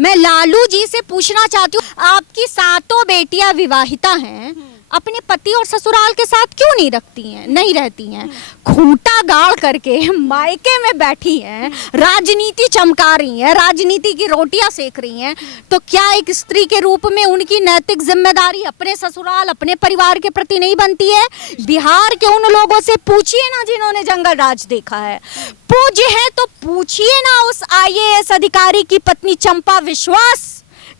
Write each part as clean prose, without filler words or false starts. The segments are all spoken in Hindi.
मैं लालू जी से पूछना चाहती हूँ, आपकी सातों बेटियां विवाहिता हैं, अपने पति और ससुराल के साथ क्यों नहीं रहती हैं? खूंटा गाड़ करके मायके में बैठी हैं, राजनीति चमका रही हैं, राजनीति की रोटियां सेक रही हैं। तो क्या एक स्त्री के रूप में उनकी नैतिक जिम्मेदारी अपने ससुराल, अपने परिवार के प्रति नहीं बनती है? बिहार के उन लोगों से पूछिए ना जिन्होंने जंगल राज देखा है। पूज्य है तो पूछिए ना उस IAS अधिकारी की पत्नी चंपा विश्वास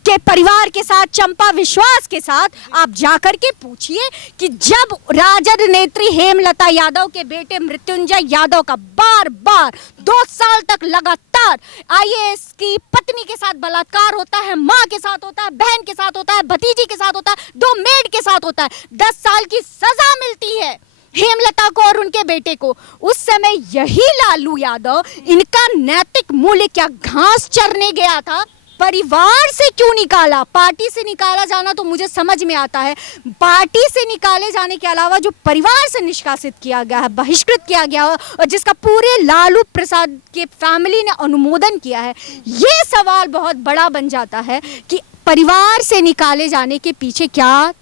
के परिवार के साथ, चंपा विश्वास के साथ आप जाकर के पूछिए कि जब राजद नेत्री हेमलता यादव के बेटे मृत्युंजय यादव का बार बार 2 साल तक लगातार IAS की पत्नी के साथ बलात्कार होता है, माँ के साथ होता है, बहन के साथ होता है, भतीजी के साथ होता है, 2 मेड के साथ होता है, 10 साल की सजा मिलती है हेमलता को और उनके बेटे को। उस समय यही लालू यादव, इनका नैतिक मूल्य क्या घास चरने गया था? परिवार से क्यों निकाला? पार्टी से निकाला जाना तो मुझे समझ में आता है, पार्टी से निकाले जाने के अलावा जो परिवार से निष्कासित किया गया है, बहिष्कृत किया गया है और जिसका पूरे लालू प्रसाद के फैमिली ने अनुमोदन किया है, ये सवाल बहुत बड़ा बन जाता है कि परिवार से निकाले जाने के पीछे क्या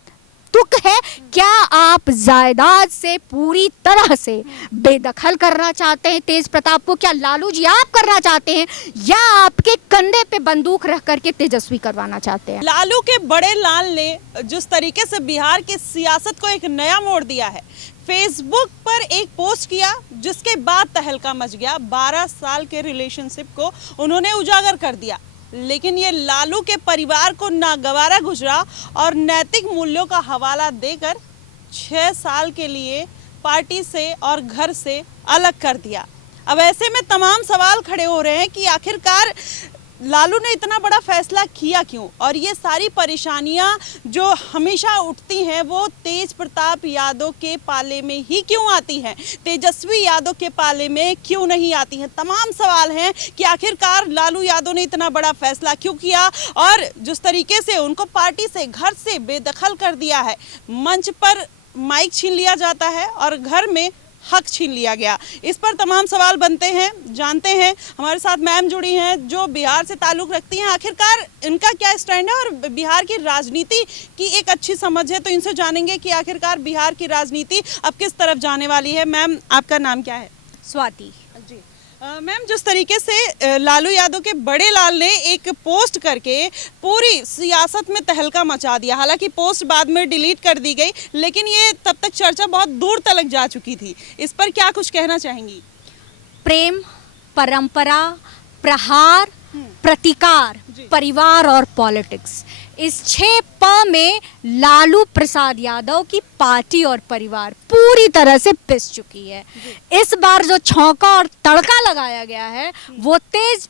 तुक है? क्या आप जायदाद से पूरी तरह से बेदखल करना चाहते हैं तेज प्रताप को? क्या लालू जी आप करना चाहते हैं या आपके कंधे पे बंदूक रख करके तेजस्वी करवाना चाहते हैं? लालू के बड़े लाल ने जिस तरीके से बिहार की सियासत को एक नया मोड़ दिया है, फेसबुक पर एक पोस्ट किया जिसके बाद तहलका मच गया। 12 साल के रिलेशनशिप को उन्होंने उजागर कर दिया, लेकिन ये लालू के परिवार को नागवारा गुजरा और नैतिक मूल्यों का हवाला देकर 6 साल के लिए पार्टी से और घर से अलग कर दिया। अब ऐसे में तमाम सवाल खड़े हो रहे हैं कि आखिरकार लालू ने इतना बड़ा फैसला किया क्यों, और ये सारी परेशानियां जो हमेशा उठती हैं वो तेज प्रताप यादव के पाले में ही क्यों आती हैं, तेजस्वी यादव के पाले में क्यों नहीं आती हैं? तमाम सवाल हैं कि आखिरकार लालू यादव ने इतना बड़ा फैसला क्यों किया और जिस तरीके से उनको पार्टी से, घर से बेदखल कर दिया है, मंच पर माइक छीन लिया जाता है और घर में हक छीन लिया गया। इस पर तमाम सवाल बनते हैं। जानते हैं, हमारे साथ मैम जुड़ी हैं जो बिहार से ताल्लुक़ रखती हैं। आखिरकार इनका क्या स्टैंड है और बिहार की राजनीति की एक अच्छी समझ है, तो इनसे जानेंगे कि आखिरकार बिहार की राजनीति अब किस तरफ जाने वाली है। मैम, आपका नाम क्या है? स्वाति जी। मैम, जिस तरीके से लालू यादव के बड़े लाल ने एक पोस्ट करके पूरी सियासत में तहलका मचा दिया, हालांकि पोस्ट बाद में डिलीट कर दी गई, लेकिन ये तब तक चर्चा बहुत दूर तक जा चुकी थी। इस पर क्या कुछ कहना चाहेंगी? प्रेम, परंपरा, प्रहार, प्रतिकार, परिवार और पॉलिटिक्स, इस 6 प में लालू प्रसाद यादव की पार्टी और परिवार पूरी तरह से पिस चुकी है। इस बार जो छौंका और तड़का लगाया गया है वो तेज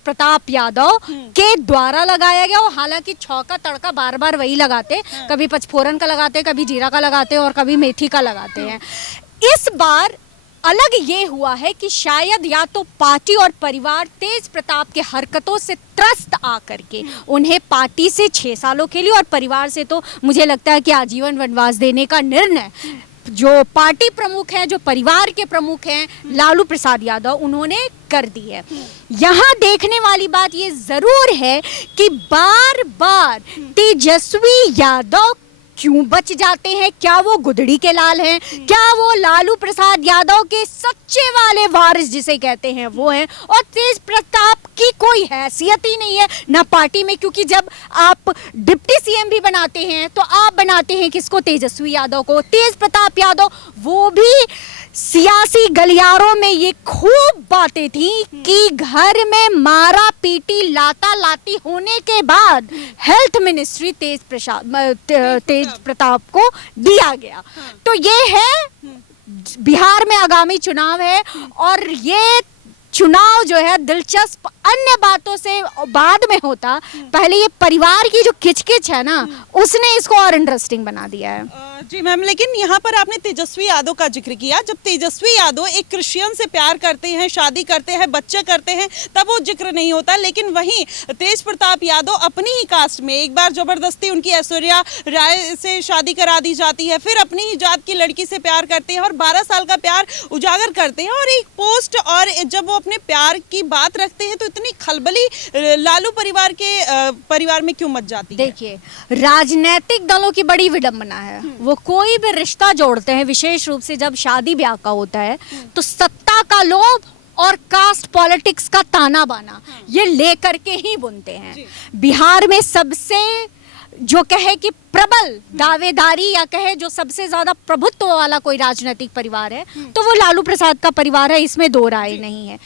प्रताप यादव के द्वारा लगाया गया। हालांकि छौंका तड़का बार बार वही लगाते, कभी पचफोरन का लगाते, कभी जीरा का लगाते और कभी मेथी का लगाते हैं। इस बार अलग ये हुआ है कि शायद या तो पार्टी और परिवार तेज प्रताप के हरकतों से त्रस्त आकर के उन्हें पार्टी से 6 सालों के लिए और परिवार से तो मुझे लगता है कि आजीवन वनवास देने का निर्णय जो पार्टी प्रमुख हैं, जो परिवार के प्रमुख हैं लालू प्रसाद यादव, उन्होंने कर दी है। यहाँ देखने वाली बात ये जरूर है कि बार बार तेजस्वी यादव क्यों बच जाते हैं? क्या वो गुदड़ी के लाल हैं? क्या वो लालू प्रसाद यादव के सच्चे वाले वारिस जिसे कहते हैं वो हैं? और तेज प्रताप की कोई हैसियत ही नहीं है ना पार्टी में, क्योंकि जब आप डिप्टी CM भी बनाते हैं तो आप बनाते हैं किसको? तेजस्वी यादव को। तेज प्रताप यादव वो भी सियासी गलियारों में ये खूब बातें थी कि घर में मारा पीटी लाता लाती होने के बाद हेल्थ मिनिस्ट्री तेज प्रताप को दिया गया। तो ये है, बिहार में आगामी चुनाव है और ये चुनाव जो है दिलचस्प अन्य बातों से बाद में होता, पहले ये परिवार की जो किचकिच है ना उसने इसको और इंटरेस्टिंग बना दिया है। जी मैम, लेकिन यहाँ पर आपने तेजस्वी यादव का जिक्र किया। जब तेजस्वी यादव एक क्रिश्चियन से प्यार करते हैं, शादी करते हैं, बच्चे करते हैं, तब वो जिक्र नहीं होता, लेकिन वहीं तेज प्रताप यादव अपनी ही कास्ट में एक बार जबरदस्ती उनकी ऐश्वर्या राय से शादी करा दी जाती है, फिर अपनी ही जात की लड़की से प्यार करते हैं और 12 साल का प्यार उजागर करते हैं और एक पोस्ट, और जब वो अपने प्यार की बात रखते हैं तो इतनी खलबली लालू परिवार में क्यों मच जाती है? देखिए, राजनीतिक दलों की बड़ी विडंबना है, वो कोई भी रिश्ता जोड़ते हैं, विशेष रूप से जब शादी ब्याह का होता है तो सत्ता का लोभ और कास्ट पॉलिटिक्स का ताना बाना ये लेकर के ही बुनते हैं। बिहार में सबसे जो कहे कि प्रबल दावेदारी या कहे जो सबसे ज्यादा प्रभुत्व वाला कोई राजनीतिक परिवार है तो वो लालू प्रसाद का परिवार है, इसमें दो राय नहीं है।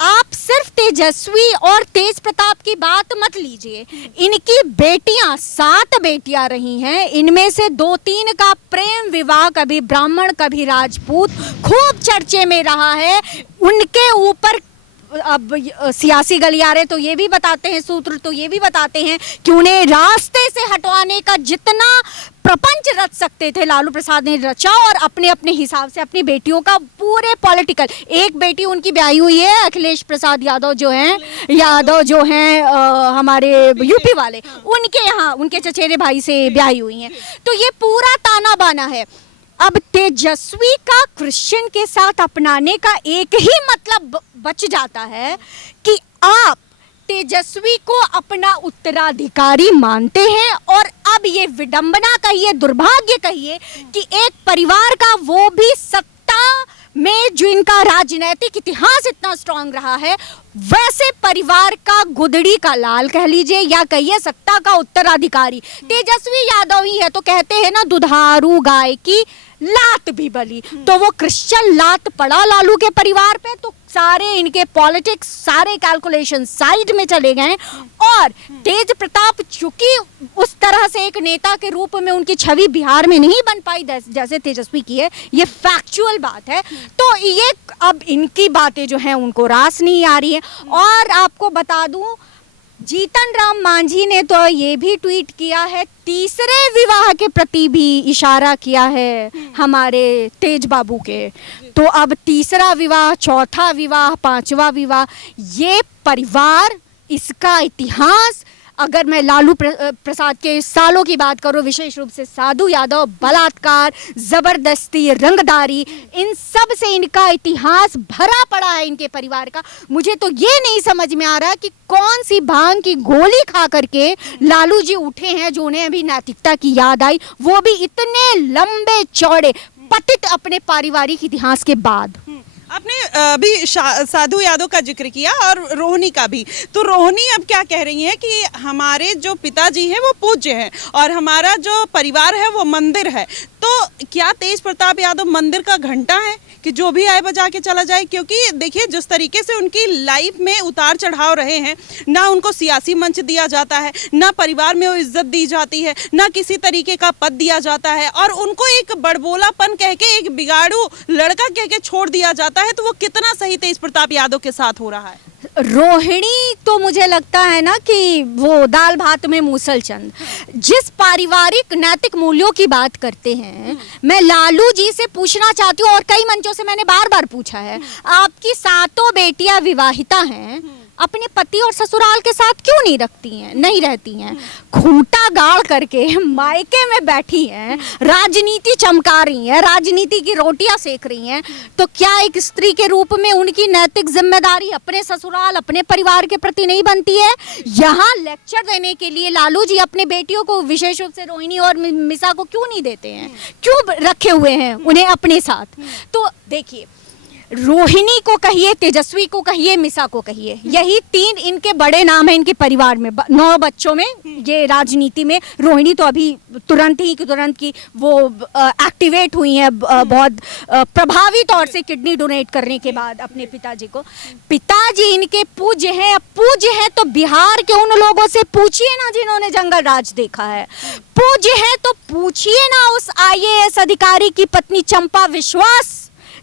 आप सिर्फ तेजस्वी और तेज प्रताप की बात मत लीजिए, इनकी बेटियां 7 बेटियां रही हैं, इनमें से 2-3 का प्रेम विवाह कभी ब्राह्मण कभी राजपूत खूब चर्चे में रहा है। उनके ऊपर अब सियासी गलियारे तो ये भी बताते हैं, सूत्र तो ये भी बताते हैं कि उन्हें रास्ते से हटवाने का जितना प्रपंच रच सकते थे लालू प्रसाद ने रचा, और अपने अपने हिसाब से अपनी बेटियों का पूरे पॉलिटिकल, एक बेटी उनकी ब्याही हुई है अखिलेश प्रसाद यादव जो हैं हमारे यूपी वाले, उनके यहाँ उनके चचेरे भाई से ब्याही हुई हैं। तो ये पूरा ताना बाना है। अब तेजस्वी का क्रिश्चियन के साथ अपनाने का एक ही मतलब बच जाता है कि आप तेजस्वी को अपना उत्तराधिकारी मानते हैं, और अब ये विडंबना कहिए, दुर्भाग्य कहिए कि एक परिवार का, वो भी सत्ता में जो इनका राजनीतिक इतिहास इतना स्ट्रांग रहा है, वैसे परिवार का गुदड़ी का लाल कह लीजिए या कहिए सत्ता का उत्तराधिकारी तेजस्वी यादव ही है। तो कहते हैं ना, दुधारू गाय की लात भी बली, तो वो क्रिश्चियन लात पड़ा लालू के परिवार पे, तो सारे इनके पॉलिटिक्स, सारे कैलकुलेशन साइड में चले गए। और तेज प्रताप चूंकि उस तरह से एक नेता के रूप में उनकी छवि बिहार में नहीं बन पाई जैसे तेजस्वी की है, ये फैक्चुअल बात है। तो ये अब इनकी बातें जो हैं उनको रास नहीं आ रही है। और आपको बता दूं, जीतन राम मांझी ने तो ये भी ट्वीट किया है, तीसरे विवाह के प्रति भी इशारा किया है हमारे तेज बाबू के। तो अब तीसरा विवाह, चौथा विवाह, 5वां विवाह, ये परिवार, इसका इतिहास, अगर मैं लालू प्रसाद के सालों की बात करूं, विशेष रूप से साधु यादव, बलात्कार, जबरदस्ती, रंगदारी, इन सब से इनका इतिहास भरा पड़ा है इनके परिवार का। मुझे तो ये नहीं समझ में आ रहा कि कौन सी भांग की गोली खा करके लालू जी उठे हैं जो उन्हें अभी नैतिकता की याद आई, वो भी इतने लंबे चौड़े पतित अपने पारिवारिक इतिहास के बाद। आपने अभी साधु यादव का जिक्र किया और रोहिणी का भी, तो रोहिणी अब क्या कह रही है कि हमारे जो पिताजी हैं वो पूज्य हैं और हमारा जो परिवार है वो मंदिर है। तो क्या तेज प्रताप यादव मंदिर का घंटा है कि जो भी आए बजा के चला जाए? क्योंकि देखिए, जिस तरीके से उनकी लाइफ में उतार चढ़ाव रहे हैं, ना उनको सियासी मंच दिया जाता है, ना परिवार में वो इज्जत दी जाती है, ना किसी तरीके का पद दिया जाता है, और उनको एक बड़बोलापन कह के, एक बिगाड़ू लड़का कह के छोड़ दिया जाता है। तो वो कितना सही तेज प्रताप यादव के साथ हो रहा है? रोहिणी तो मुझे लगता है ना कि वो दाल भात में मूसलचंद, जिस पारिवारिक नैतिक मूल्यों की बात करते हैं, मैं लालू जी से पूछना चाहती हूँ, और कई मंचों से मैंने बार बार पूछा है, आपकी 7 बेटियां विवाहिता हैं, अपने पति और ससुराल के साथ क्यों नहीं रहती हैं? खूंटा गाड़ करके मायके में बैठी हैं, राजनीति चमका रही हैं, राजनीति की रोटियां सेक रही हैं। तो क्या एक स्त्री के रूप में उनकी नैतिक जिम्मेदारी अपने ससुराल, अपने परिवार के प्रति नहीं बनती है? यहाँ लेक्चर देने के लिए लालू जी अपने बेटियों को, विशेष रूप से रोहिणी और मिसा को क्यों नहीं देते हैं? क्यों रखे हुए हैं उन्हें अपने साथ? तो देखिए, रोहिणी को कहिए, तेजस्वी को कहिए, मिसा को कहिए, यही 3 इनके बड़े नाम हैं इनके परिवार में। 9 बच्चों में ये राजनीति में, रोहिणी तो अभी तुरंत की वो एक्टिवेट हुई हैं बहुत प्रभावी तौर से किडनी डोनेट करने के बाद अपने पिताजी को। पिताजी इनके पूज्य हैं। अब पूज्य हैं तो बिहार के उन लोगों से पूछिए ना जिन्होंने जंगल राज देखा है। पूज्य हैं तो पूछिए ना उस IAS अधिकारी की पत्नी चंपा विश्वास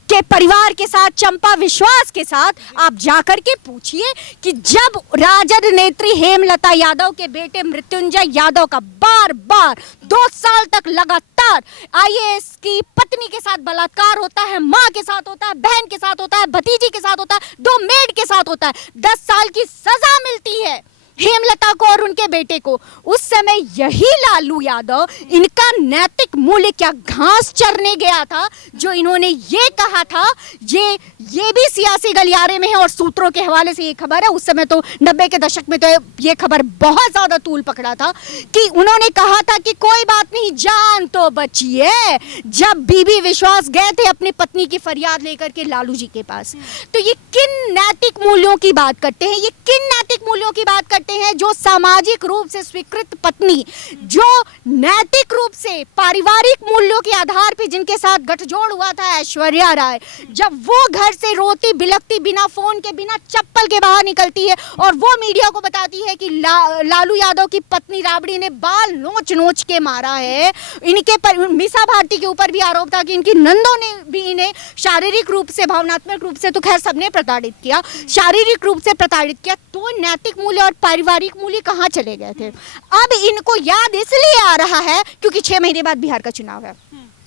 के परिवार के साथ, चंपा विश्वास के साथ आप जाकर के पूछिए कि जब राजद नेत्री हेमलता यादव के बेटे मृत्युंजय यादव का बार बार 2 साल तक लगातार IAS की पत्नी के साथ बलात्कार होता है, माँ के साथ होता है, बहन के साथ होता है, भतीजी के साथ होता है, 2 मेड के साथ होता है, 10 साल की सजा मिलती है, हेमलता को और उनके बेटे को। उस समय यही लालू यादव इनका नैतिक मूल्य क्या घास चरने गया था, जो इन्होंने ये कहा था। ये भी सियासी गलियारे में है और सूत्रों के हवाले से ये खबर है। उस समय तो 90 के दशक में तो ये खबर बहुत ज्यादा तूल पकड़ा था कि उन्होंने कहा था कि कोई बात नहीं, जान तो बची है। जब बीबी विश्वास गए थे अपनी पत्नी की फरियाद लेकर के लालू जी के पास, तो ये किन नैतिक मूल्यों की बात करते हैं? ये किन नैतिक मूल्यों की बात करते हैं जो सामाजिक रूप से स्वीकृत पत्नी, जो नैतिक रूप से पारिवारिक मूल्यों के आधार पर जिनके साथ गठजोड़ हुआ था ऐश्वर्या राय, जब वो घर से रोती बिलखती बिना फोन के बिना चप्पल के बाहर निकलती है और वो मीडिया को बताती है कि लालू यादव की पत्नी राबड़ी ने बाल नोच नोच के मारा है। इनके पर मीसा भारती के ऊपर भी आरोप था कि इनकी नंदों ने भी इन्हें शारीरिक रूप से, भावनात्मक रूप से तो खैर सबने प्रताड़ित किया, शारीरिक रूप से प्रताड़ित किया। तो नैतिक मूल्य और पारिवारिक मूल्य कहाँ चले गए थे? अब इनको याद इसलिए आ रहा है क्योंकि 6 महीने बाद बिहार का चुनाव है,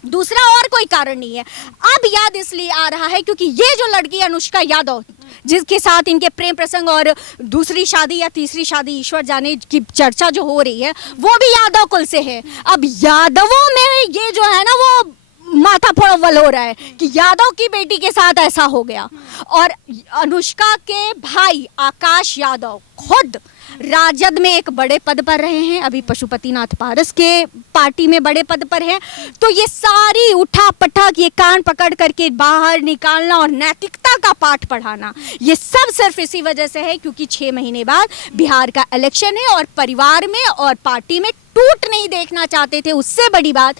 दूसरा और कोई कारण नहीं है। अब याद इसलिए आ रहा है क्योंकि ये जो लड़की अनुष्का यादव, जिसके साथ इनके प्रेम प्रसंग और दूसरी शादी या तीसरी शादी ईश्वर जाने की चर्चा जो हो रही है, वो भी यादव कुल से है। अब यादवों में ये जो है ना, वो माथा फोड़वल हो रहा है कि यादव की बेटी के साथ ऐसा हो गया। और अनुष्का के भाई आकाश यादव खुद राजद में एक बड़े पद पर रहे हैं, अभी पशुपतिनाथ पारस के पार्टी में बड़े पद पर हैं। तो ये सारी उठा पटक, ये कान पकड़ करके बाहर निकालना और नैतिकता का पाठ पढ़ाना, ये सब सिर्फ इसी वजह से है क्योंकि 6 महीने बाद बिहार का इलेक्शन है और परिवार में और पार्टी में टूट नहीं देखना चाहते थे। उससे बड़ी बात,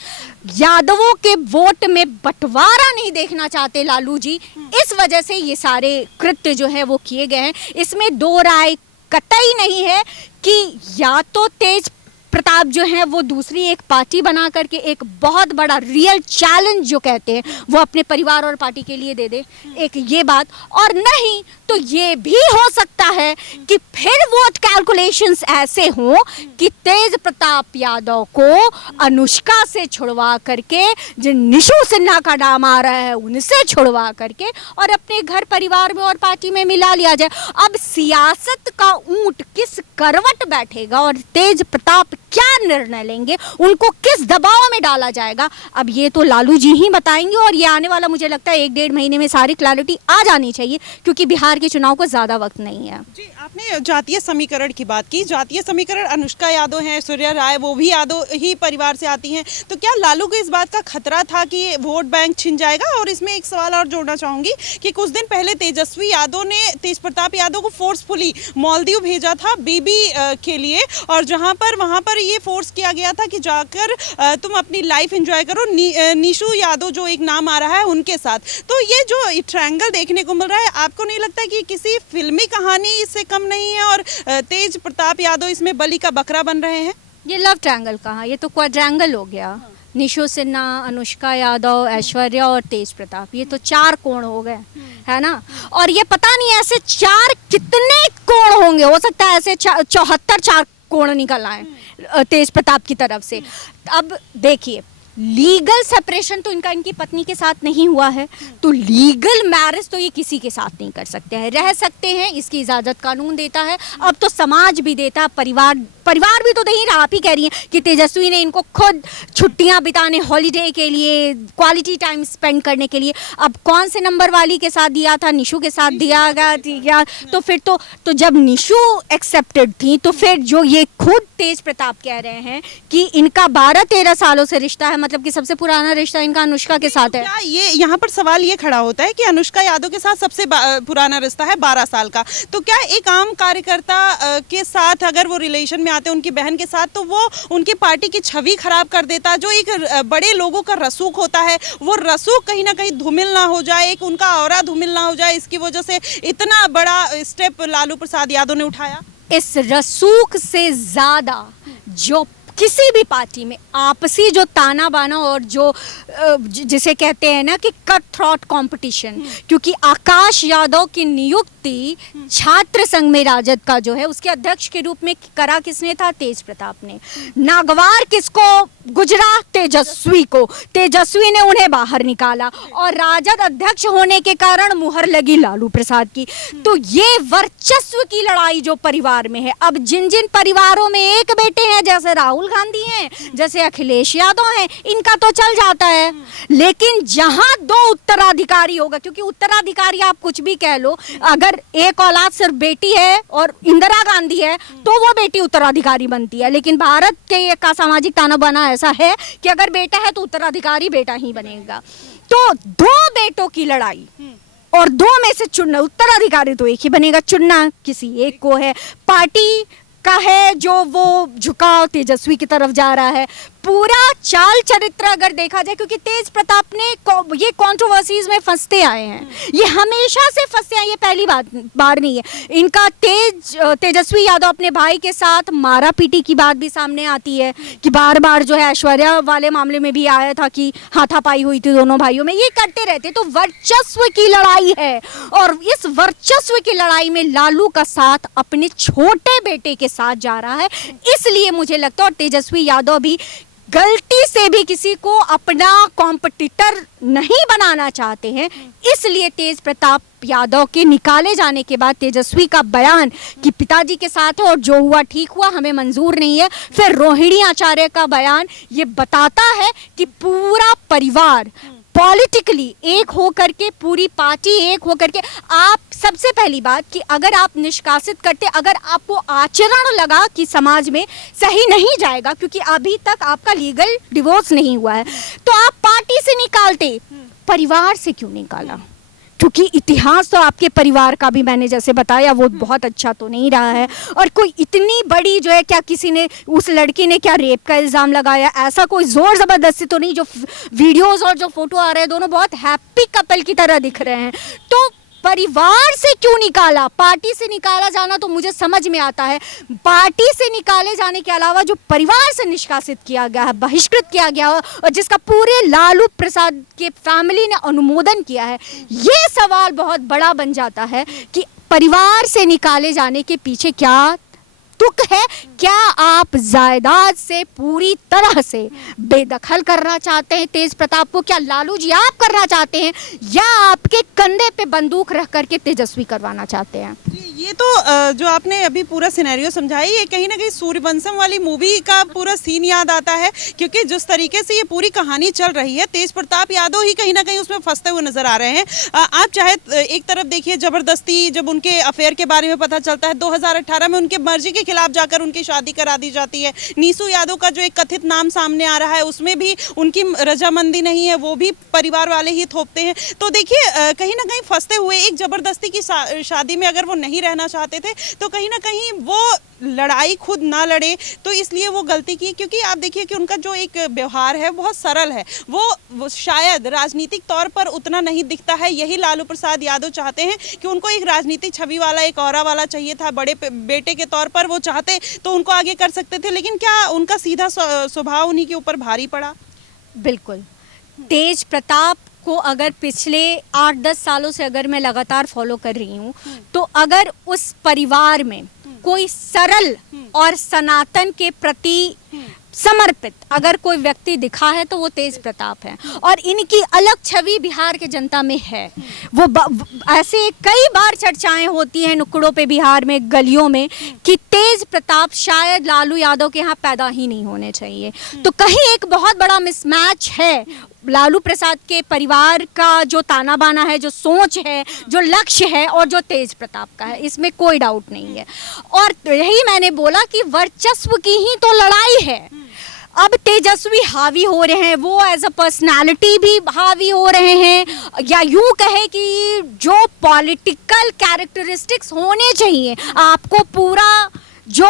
यादवों के वोट में बंटवारा नहीं देखना चाहते लालू जी। इस वजह से ये सारे कृत्य जो है वो किए गए हैं। इसमें दो राय कतई नहीं है कि या तो तेज प्रताप जो है वो दूसरी एक पार्टी बना करके एक बहुत बड़ा रियल चैलेंज जो कहते हैं वो अपने परिवार और पार्टी के लिए दे दे, एक ये बात, और नहीं तो ये भी हो सकता है कि फिर वोट कैलकुलेशंस ऐसे हों कि तेज प्रताप यादव को अनुष्का से छुड़वा करके, जो निशु सिन्हा का नाम आ रहा है उनसे छुड़वा करके और अपने घर परिवार में और पार्टी में मिला लिया जाए। अब सियासत का ऊंट किस करवट बैठेगा और तेज प्रताप क्या निर्णय लेंगे, उनको किस दबाव में डाला जाएगा, अब ये तो लालू जी ही बताएंगे। और ये आने वाला मुझे लगता है 1-1.5 महीने में सारी क्लैरिटी आ जानी चाहिए क्योंकि बिहार के चुनाव को ज़्यादा वक्त नहीं है। जी, आपने जातीय समीकरण की बात की। जातीय समीकरण, अनुष्का यादव हैं, ऐश्वर्या राय वो भी यादव ही परिवार से आती हैं, तो क्या लालू को इस बात का खतरा था कि वोट बैंक छिन जाएगा? और इसमें एक सवाल और जोड़ना चाहूंगी कि कुछ दिन पहले तेजस्वी यादव ने तेज प्रताप यादव को फोर्सफुली मालदीव भेजा था बीबी के लिए, और वहाँ पर ये फोर्स किया गया था कि जाकर तुम अपनी लाइफ एंजॉय करो, निशु यादव जो एक नाम आ रहा है उनके साथ। तो ये जो ट्रायंगल देखने को मिल रहा है, आपको नहीं लगता कि किसी फिल्मी कहानी इससे कम नहीं है और तेज प्रताप यादव इसमें बलि का बकरा बन रहे हैं? ये लव ट्रायंगल कहाँ, ये तो क्वाड्रैंगल हो गया। निशु सिन्हा, अनुष्का यादव, ऐश्वर्या और तेज प्रताप, ये तो 4 कोण हो गए, है ना। और ये पता नहीं ऐसे 4 कितने कोण होंगे, हो सकता है ऐसे 74 कोण निकल आए तेज प्रताप की तरफ से। अब देखिए, लीगल सेपरेशन तो इनकी पत्नी के साथ नहीं हुआ है, तो लीगल मैरिज तो ये किसी के साथ नहीं कर सकते हैं। रह सकते हैं, इसकी इजाज़त कानून देता है, अब तो समाज भी देता, परिवार भी तो नहीं रहा। आप ही कह रही हैं कि तेजस्वी ने इनको खुद छुट्टियां बिताने, हॉलीडे के लिए, क्वालिटी टाइम स्पेंड करने के लिए, अब कौन से नंबर वाली के साथ दिया था? निशु के साथ दिया गया। तो फिर तो जब निशु एक्सेप्टेड थी, तो फिर जो ये खुद तेज प्रताप कह रहे हैं कि इनका 12-13 सालों से रिश्ता है, मतलब कि सबसे पुराना रिश्ता इनका अनुष्का के साथ है। क्या ये यहाँ पर सवाल ये खड़ा होता है कि अनुष्का यादव के साथ सबसे पुराना रिश्ता है 12 साल का, तो क्या एक आम कार्यकर्ता के साथ अगर वो रिलेशन में आते हैं उनकी बहन के साथ, तो वो उनकी पार्टी की छवि खराब कर देता? जो एक बड़े लोगों का रसूख होता है, वो रसूख कहीं ना कहीं धूमिल ना हो जाए, एक उनका ऑरा धूमिल ना हो जाए, इसकी वजह से इतना बड़ा स्टेप लालू प्रसाद यादव ने उठाया। इस रसूख से ज्यादा जो किसी भी पार्टी में आपसी जो ताना बाना और जो जिसे कहते हैं ना कि कट थ्रॉट कंपटीशन, क्योंकि आकाश यादव की नियुक्ति छात्र संघ में राजद का जो है उसके अध्यक्ष के रूप में करा किसने था? तेज प्रताप ने। नागवार किसको गुजरा? तेजस्वी को। तेजस्वी ने उन्हें बाहर निकाला और राजद अध्यक्ष होने के कारण मुहर लगी लालू प्रसाद की। तो ये वर्चस्व की लड़ाई जो परिवार में है, अब जिन जिन परिवारों में एक बेटे हैं, जैसे राहुल गांधी हैं, जैसे अखिलेश यादव हैं, इनका तो चल जाता है, लेकिन जहां दो उत्तराधिकारी होगा, क्योंकि उत्तराधिकारी आप कुछ भी कह लो, अगर एक औलाद सिर्फ बेटी है और इंदिरा गांधी है तो वो बेटी उत्तराधिकारी बनती है, लेकिन भारत के का सामाजिक ताना बाना ऐसा है कि अगर बेटा है तो उत्तराधिकारी बेटा ही बनेगा। तो दो बेटों की लड़ाई और दो में से चुनना, उत्तराधिकारी तो एक ही बनेगा, चुनना किसी एक को है। पार्टी का है जो वो झुकाव तेजस्वी की तरफ जा रहा है। पूरा चाल चरित्र अगर देखा जाए, क्योंकि तेज प्रताप ने ये कंट्रोवर्सीज में फंसते आए हैं, ये हमेशा से फंसते आए, ये पहली बार नहीं है इनका। तेजस्वी यादव अपने भाई के साथ मारा पीटी की बात भी सामने आती है कि बार बार जो है ऐश्वर्या वाले मामले में भी आया था कि हाथापाई हुई थी दोनों भाइयों में, ये करते रहते। तो वर्चस्व की लड़ाई है और इस वर्चस्व की लड़ाई में लालू का साथ अपने छोटे बेटे के साथ जा रहा है। इसलिए मुझे लगता है, और तेजस्वी यादव भी गलती से भी किसी को अपना कॉम्पिटिटर नहीं बनाना चाहते हैं, इसलिए तेज प्रताप यादव के निकाले जाने के बाद तेजस्वी का बयान कि पिताजी के साथ है और जो हुआ ठीक हुआ, हमें मंजूर नहीं है, फिर रोहिणी आचार्य का बयान ये बताता है कि पूरा परिवार पॉलिटिकली एक होकर के, पूरी पार्टी एक होकर के, आप सबसे पहली बात कि अगर आप निष्कासित करते, अगर आपको आचरण लगा कि समाज में सही नहीं जाएगा, क्योंकि अभी तक आपका लीगल डिवोर्स नहीं हुआ है, तो आप पार्टी से निकालते, परिवार से क्यों निकाला? क्योंकि इतिहास तो आपके परिवार का भी मैंने जैसे बताया वो बहुत अच्छा तो नहीं रहा है। और कोई इतनी बड़ी जो है, क्या किसी ने, उस लड़की ने क्या रेप का इल्ज़ाम लगाया? ऐसा कोई जोर ज़बरदस्ती तो नहीं। जो वीडियोस और जो फोटो आ रहे हैं, दोनों बहुत हैप्पी कपल की तरह दिख रहे हैं। तो परिवार से क्यों निकाला? पार्टी से निकाला जाना तो मुझे समझ में आता है, पार्टी से निकाले जाने के अलावा जो परिवार से निष्कासित किया गया है, बहिष्कृत किया गया है, और जिसका पूरे लालू प्रसाद के फैमिली ने अनुमोदन किया है, ये सवाल बहुत बड़ा बन जाता है कि परिवार से निकाले जाने के पीछे क्या तुक है? क्या आप जायदाद से पूरी तरह से बेदखल करना चाहते हैं तेज प्रताप को? क्या लालू जी आप करना चाहते हैं, या आपके कंधे पे बंदूक रख करके तेजस्वी करवाना चाहते हैं? ये तो जो आपने अभी पूरा सिनेरियो समझाई, ये कहीं ना कहीं सूर्यवंशम वाली मूवी का पूरा सीन याद आता है, क्योंकि जिस तरीके से ये पूरी कहानी चल रही है, तेज प्रताप यादव ही कहीं ना कहीं उसमें फंसते हुए नजर आ रहे हैं। आप चाहे एक तरफ देखिए, जबरदस्ती जब उनके अफेयर के बारे में पता चलता है, 2018 में उनके मर्जी के खिलाफ जाकर उनकी शादी करा दी जाती है। नीसू यादव का जो एक कथित नाम सामने आ रहा है, उसमें भी उनकी रजामंदी नहीं है, वो भी परिवार वाले ही थोपते हैं। तो देखिए, कहीं ना कहीं फंसते हुए, एक जबरदस्ती की शादी में अगर वो नहीं रहना चाहते थे तो कहीं ना कहीं वो लड़ाई खुद ना लड़े, तो इसलिए वो गलती की। क्योंकि आप देखिए कि उनका जो एक व्यवहार है बहुत सरल है, वो शायद राजनीतिक तौर पर उतना नहीं दिखता है। यही लालू प्रसाद यादव चाहते हैं कि उनको एक राजनीतिक छवि वाला, एक ऑरा वाला चाहिए था। बड़े बेटे के तौर पर वो चाहते तो उनको आगे कर सकते थे, लेकिन क्या उनका सीधा स्वभाव उन्हीं के ऊपर भारी पड़ा? बिल्कुल। तेज प्रताप को अगर पिछले 8-10 सालों से अगर मैं लगातार फॉलो कर रही हूँ, तो अगर उस परिवार में कोई सरल और सनातन के प्रति समर्पित अगर कोई व्यक्ति दिखा है तो वो तेज प्रताप है, और इनकी अलग छवि बिहार के जनता में है। वो ऐसे कई बार चर्चाएं होती हैं नुक्कड़ों पे बिहार में, गलियों में, कि तेज प्रताप शायद लालू यादव के यहाँ पैदा ही नहीं होने चाहिए। तो कहीं एक बहुत बड़ा मिसमैच है लालू प्रसाद के परिवार का, जो ताना बाना है, जो सोच है, जो लक्ष्य है, और जो तेज प्रताप का है, इसमें कोई डाउट नहीं है। और यही मैंने बोला कि वर्चस्व की ही तो लड़ाई है। अब तेजस्वी हावी हो रहे हैं, वो एज अ पर्सनालिटी भी हावी हो रहे हैं, या यूं कहे कि जो पॉलिटिकल कैरेक्टरिस्टिक्स होने चाहिए, आपको पूरा जो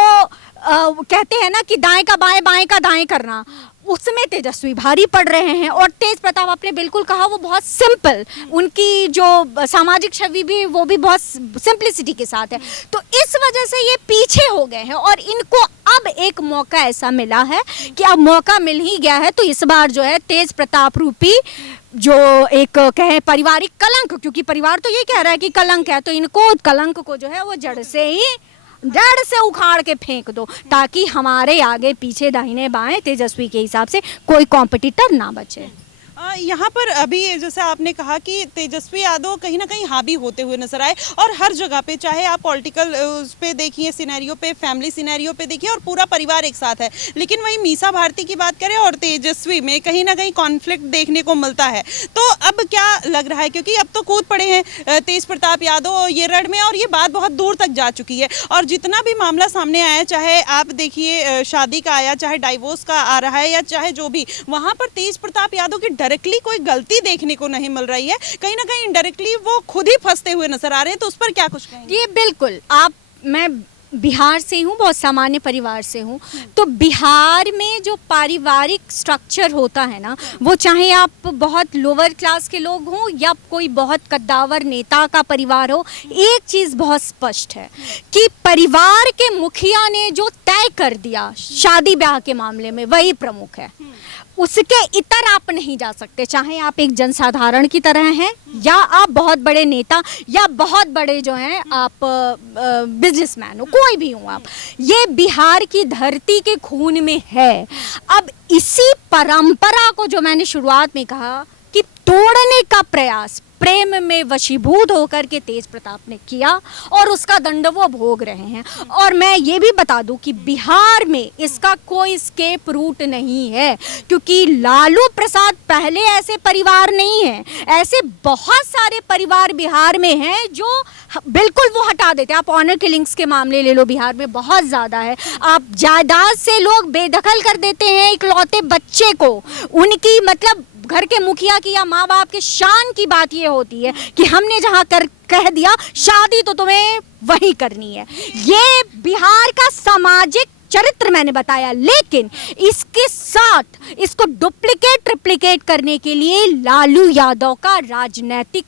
कहते हैं ना कि दाएं का बाएं, बाएं का दाएं करना, उसमें तेजस्वी भारी पड़ रहे हैं। और तेज प्रताप, आपने बिल्कुल कहा, वो बहुत सिंपल, उनकी जो सामाजिक छवि भी वो भी बहुत सिंपलिसिटी के साथ है। तो इस वजह से ये पीछे हो गए हैं और इनको अब एक मौका ऐसा मिला है कि अब मौका मिल ही गया है, तो इस बार जो है तेज प्रताप रूपी जो एक कहे पारिवारिक कलंक, क्योंकि परिवार तो ये कह रहा है कि कलंक है, तो इनको कलंक को जो है वो जड़ से उखाड़ के फेंक दो, ताकि हमारे आगे पीछे दाहिने बाएं तेजस्वी के हिसाब से कोई कॉम्पिटिटर ना बचे। यहाँ पर अभी जैसे आपने कहा कि तेजस्वी यादव कहीं ना कहीं हावी होते हुए नजर आए, और हर जगह पे, चाहे आप पॉलिटिकल उस पे देखिए, सिनेरियो पे, फैमिली सिनेरियो पे देखिए, और पूरा परिवार एक साथ है। लेकिन वहीं मीसा भारती की बात करें और तेजस्वी में कहीं ना कहीं कॉन्फ्लिक्ट देखने को मिलता है। तो अब क्या लग रहा है, क्योंकि अब तो कूद पड़े हैं तेज प्रताप यादव ये रण में, और ये बात बहुत दूर तक जा चुकी है, और जितना भी मामला सामने आया, चाहे आप देखिए शादी का आया, चाहे डाइवोर्स का आ रहा है, या चाहे जो भी, वहाँ पर तेज प्रताप यादव की डायरेक्टली कोई गलती देखने को नहीं मिल रही है। कहीं ना कहीं इनडायरेक्टली वो खुद ही फंसते हुए नजर आ रहे हैं। तो उस पर क्या कुछ कहेंगे? ये बिल्कुल, मैं बिहार से हूँ, बहुत सामान्य परिवार से हूँ, तो बिहार में जो पारिवारिक स्ट्रक्चर होता है ना, वो चाहे आप बहुत लोअर क्लास के लोग हों या कोई बहुत कद्दावर नेता का परिवार हो, एक चीज़ बहुत स्पष्ट है कि परिवार के मुखिया ने जो तय कर दिया शादी ब्याह के मामले में, वही प्रमुख है। उसके इतर आप नहीं जा सकते, चाहे आप एक जनसाधारण की तरह हैं या आप बहुत बड़े नेता या बहुत बड़े जो हैं आप बिजनेसमैन हो, कोई भी हो आप। ये बिहार की धरती के खून में है। अब इसी परंपरा को, जो मैंने शुरुआत में कहा कि तोड़ने का प्रयास प्रेम में वशीभूत होकर के तेज प्रताप ने किया, और उसका दंड वो भोग रहे हैं। और मैं ये भी बता दूं कि बिहार में इसका कोई स्केप रूट नहीं है, क्योंकि लालू प्रसाद पहले ऐसे परिवार नहीं है, ऐसे बहुत सारे परिवार बिहार में हैं जो बिल्कुल वो हटा देते हैं। आप ऑनर किलिंग्स के मामले ले लो, बिहार में बहुत ज़्यादा है। आप जायदाद से लोग बेदखल कर देते हैं इकलौते बच्चे को, उनकी मतलब घर के मुखिया की या माँ बाप के शान की बात ये होती है कि हमने जहाँ कह दिया शादी तो तुम्हें वही करनी है। ये बिहार का सामाजिक चरित्र मैंने बताया, लेकिन इसके साथ इसको डुप्लीकेट ट्रिप्लीकेट करने के लिए लालू यादव का राजनीतिक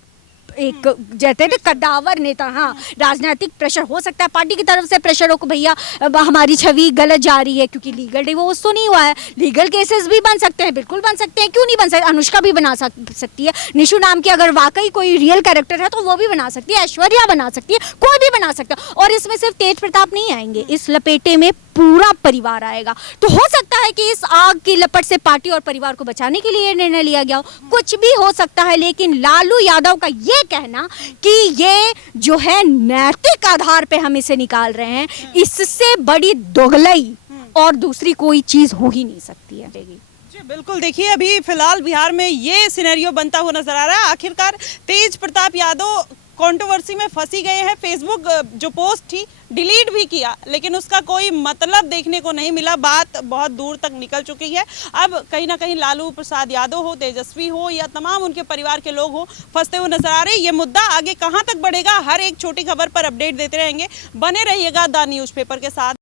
एक जैसे कद्दावर नेता, हाँ, राजनीतिक प्रेशर हो सकता है, पार्टी की तरफ से प्रेशर हो कि भैया हमारी छवि गलत जा रही है, क्योंकि लीगल डिवोर्स तो नहीं हुआ है, लीगल केसेस भी बन सकते हैं, बिल्कुल बन सकते हैं, क्यों नहीं बन सकते। अनुष्का भी बना सकती है, निशु नाम की अगर वाकई कोई रियल कैरेक्टर है तो वो भी बना सकती है, ऐश्वर्या बना सकती है, कोई भी बना सकता है। और इसमें सिर्फ तेज प्रताप नहीं आएंगे, इस लपेटे में पूरा परिवार आएगा। तो हो सकता है कि इस आग की लपट से पार्टी और परिवार को बचाने के लिए निर्णय लिया गया हो, कुछ भी हो सकता है। लेकिन लालू यादव का ये कहना कि ये जो है नैतिक आधार पे हम इसे निकाल रहे हैं, इससे बड़ी दोगलई और दूसरी कोई चीज हो ही नहीं सकती है। जी बिल्कुल, देखिए अभी फिलहाल बिहार में ये सिनेरियो बनता हुआ नजर आ रहा है। आखिरकार तेज प्रताप यादव कंट्रोवर्सी में फंसी गए हैं। फेसबुक जो पोस्ट थी डिलीट भी किया, लेकिन उसका कोई मतलब देखने को नहीं मिला, बात बहुत दूर तक निकल चुकी है। अब कहीं ना कहीं लालू प्रसाद यादव हो, तेजस्वी हो, या तमाम उनके परिवार के लोग हो, फंसते हुए नजर आ रहे हैं। ये मुद्दा आगे कहां तक बढ़ेगा, हर एक छोटी खबर पर अपडेट देते रहेंगे। बने रहिएगा द न्यूज़पेपर के साथ।